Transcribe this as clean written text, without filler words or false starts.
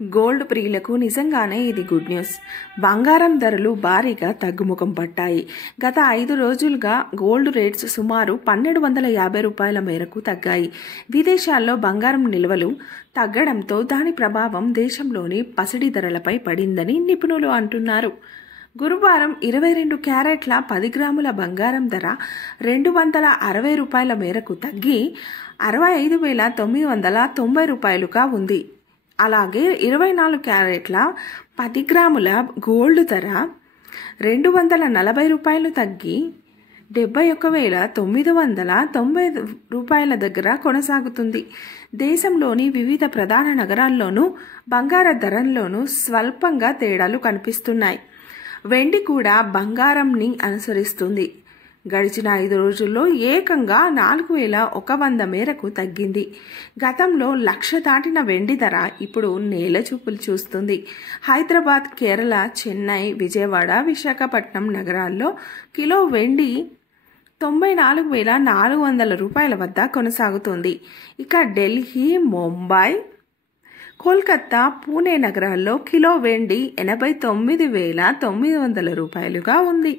Gold ప్రియులకు నిజంగానే ఇది గుడ్ న్యూస్. బంగారం ధరలు భారీగా తగ్గుముఖం పట్టాయి. గత 5 రోజులుగా గోల్డ్ రేట్స్ సుమారు 1250 రూపాయల మేరకు తగ్గాయి. విదేశాల్లో బంగారం నిల్వలు తగ్గడంతో దాని ప్రభావం దేశంలోని పసిడి ధరలపై పడిందని నిపుణులు అంటున్నారు. గురువారం 22 క్యారెట్ల 10 గ్రాముల బంగారం ధర 260 రూపాయల మేరకు తగ్గి 65,990 రూపాయలుగా ఉంది. అలాగే 24 క్యారెట్ల 10 గ్రాముల గోల్డ్ ధర 240 రూపాయలు తగ్గి 71,990 రూపాయల దగ్గర కొనసాగుతుంది. దేశంలోని వివిధ ప్రధాన నగరాల్లోనూ బంగార ధరల్లోనూ స్వల్పంగా తేడాలు కనిపిస్తున్నాయి. వెండి కూడా బంగారంని అనుసరిస్తుంది. గడిచిన 5 రోజుల్లో ఏకంగా 4,100 మేరకు తగ్గింది. గతంలో 1,00,000 దాటిన వెండి ధర ఇప్పుడు నేల చూపులు చూస్తుంది. హైదరాబాద్, కేరళ, చెన్నై, విజయవాడ, విశాఖపట్నం నగరాల్లో కిలో వెండి 94,400 రూపాయల వద్ద కొనసాగుతుంది. ఇక ఢిల్లీ, ముంబై, కోల్కతా, పూణే నగరాల్లో కిలో వెండి 89,900 రూపాయలుగా ఉంది.